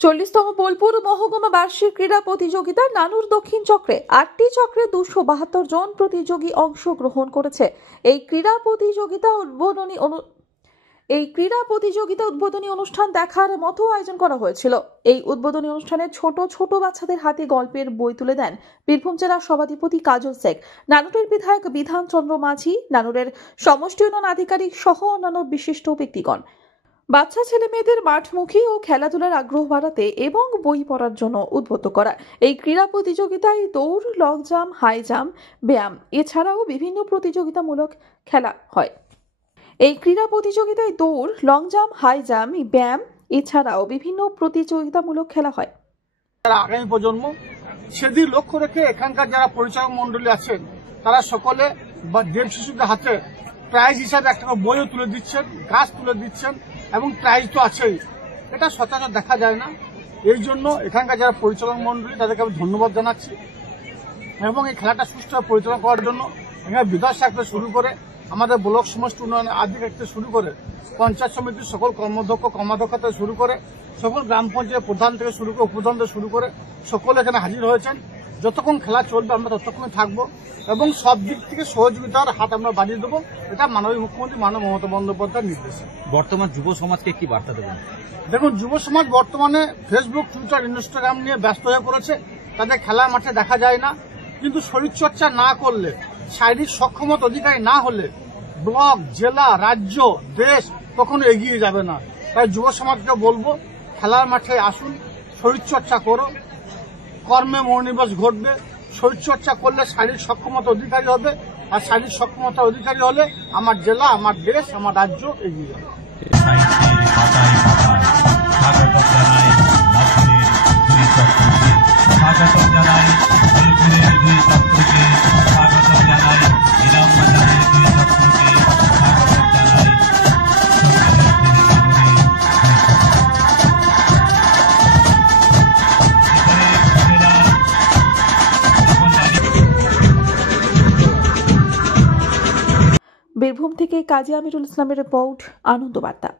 40তম বোলপুর মহকুমা বার্ষিক ক্রীড়া প্রতিযোগিতা নানুর দক্ষিণ চক্রে 8টি চক্রে 272 জন প্রতিযোগী অংশগ্রহণ করেছে। এই ক্রীড়া প্রতিযোগিতা উদ্বোধনী অনুষ্ঠান দেখার মতো আয়োজন করা হয়েছিল। এই উদ্বোধনী অনুষ্ঠানে ছোট ছোট বাচ্চাদের হাতে গল্পের বই তুলে দেন বীরভূম জেলা সভাধিপতি কাজল শেখ, নানুরের বিধায়ক বিধান চন্দ্র মাঝি, নানুরের সমষ্টি উন্নয়ন আধিকারিক সহ অন্যান্য বিশিষ্ট ব্যক্তিগণ। বাচ্চা ছেলে মেয়েদের মাঠমুখী ও খেলাধুলার আগ্রহ বাড়াতে এবং বই পড়ার জন্য উদ্বুদ্ধ করা এই ক্রীড়া প্রতিযোগিতায় দৌড়, লং জাম্প, হাই জাম্প, ব্যায়াম এছাড়াও বিভিন্ন প্রতিযোগিতামূলক খেলা হয়। এই ক্রীড়া প্রতিযোগিতায় দৌড়, লং জাম্প, হাই জাম্প, ব্যায়াম এছাড়াও বিভিন্ন প্রতিযোগিতামূলক খেলা হয়। আগামী প্রজন্ম সেদিন লক্ষ্য রেখে এখানকার যারা পরিচালক মন্ডলী আছেন তারা সকলে দেব শিশুদের হাতে প্রাইজ হিসাবে একটা বইও তুলে দিচ্ছেন, গাছ তুলে দিচ্ছেন এবং প্রাইজ তো আছেই। এটা সচরাচর দেখা যায় না। এই জন্য এখানকার যারা পরিচালক মন্ডলী তাদেরকে আমি ধন্যবাদ জানাচ্ছি এবং এই খেলাটা সুষ্ঠুভাবে পরিচালনা করার জন্য এখানে বিধায়ক থেকে শুরু করে আমাদের ব্লক সমষ্টি উন্নয়ন আধিকারিক থেকে শুরু করে পঞ্চায়েত সমিতির সকল কর্মাধ্যক্ষ থেকে শুরু করে সকল গ্রাম পঞ্চায়েত প্রধান থেকে শুরু করে উপপ্রধান থেকে শুরু করে সকলে এখানে হাজির হয়েছেন। যতক্ষণ খেলা চলবে আমরা ততক্ষণই থাকবো এবং সব দিক থেকে সহযোগিতার হাত আমরা বাড়িয়ে দেবো। এটা মাননীয় মুখ্যমন্ত্রী মাননীয় মমতা বন্দ্যোপাধ্যায়ের নির্দেশ। বর্তমান যুব সমাজকে কি বার্তা দেবেন? দেখুন, যুব সমাজ বর্তমানে ফেসবুক, টুইটার, ইনস্টাগ্রাম নিয়ে ব্যস্ত হয়ে পড়েছে। তাদের খেলার মাঠে দেখা যায় না। কিন্তু শরীরচর্চা না করলে, শারীরিক সক্ষমতা অধিকারী না হলে ব্লক, জেলা, রাজ্য, দেশ কখনো এগিয়ে যাবে না। তাই যুব সমাজকে বলবো, খেলার মাঠে আসুন, শরীরচর্চা করো, কর্মে মনোনিবেশ ঘটবে। শরীরচর্চা করলে শারীরিক সক্ষমতা অধিকারী হবে, আর শারীরিক সক্ষমতা অধিকারী হলে আমার জেলা, আমার দেশ, আমার রাজ্য এগিয়ে যাবে। বীরভূম থেকে কাজী আমিরুল ইসলামের রিপোর্ট, আনন্দ বার্তা।